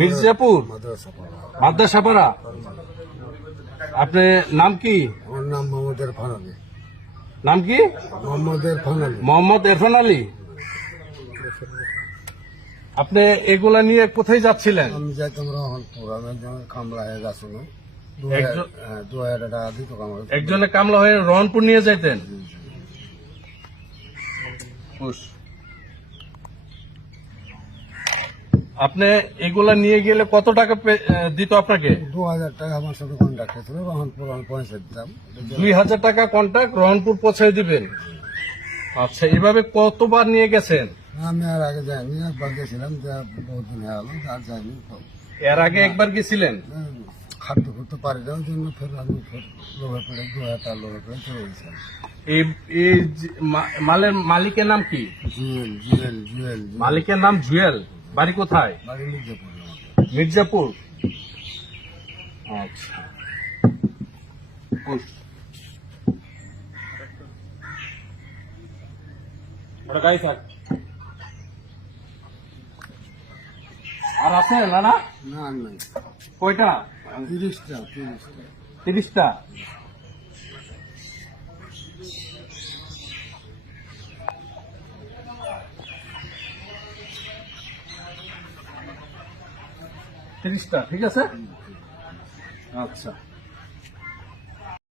মির্জাপুর মাদ্রাসাপাড়া। আপনার নাম কি? আমার নাম মোহাম্মদ ইরফান আলী। নাম কি? মোহাম্মদ ইরফান আলী। মোহাম্মদ ইরফান আলী। আপনি এগুলা নিয়ে কোথায় যাচ্ছিলেন? আমি যাইতাম রহনপুর। আমি কামলা হয়ে গেছিল। হ্যাঁ, দু হাজার টাকা দিত কামলা একজনে কামলা হয়ে রহনপুর নিয়ে যাইতেন? আপনি এগুলা নিয়ে গেলে কত টাকা দিত আপনাকে? দু হাজার টাকা আমার সাথে কন্ট্যাক্ট ছিল রহনপুর পয়সা দিতাম। দুই হাজার টাকা কন্ট্রাক্ট রহনপুর পৌঁছে দিবেন? আচ্ছা এভাবে কতবার নিয়ে গেছেন? আমি আর আগে যাইনি একবার গেছিলাম যে বহুত হয়ে গেল আর যাইনি এর আগে একবার গেছিলেন? খাদ্য করতে পারি না ওই জন্য ফের আমি ফের লোভে পড়ে দু হাজার টাকা লোভে পড়ে চলে গেছিলাম। এই মালের মালিকের নাম কি? জুয়েল জুয়েল জুয়েল। মালিকের নাম জুয়েল বাড়ি কোথায়? মির্জাপুর আচ্ছা। আর আছে না না? না কয়টা? তিরিশটা তিরিশটা। তিরিশটা? তিরিশটা ঠিক আছে? আচ্ছা।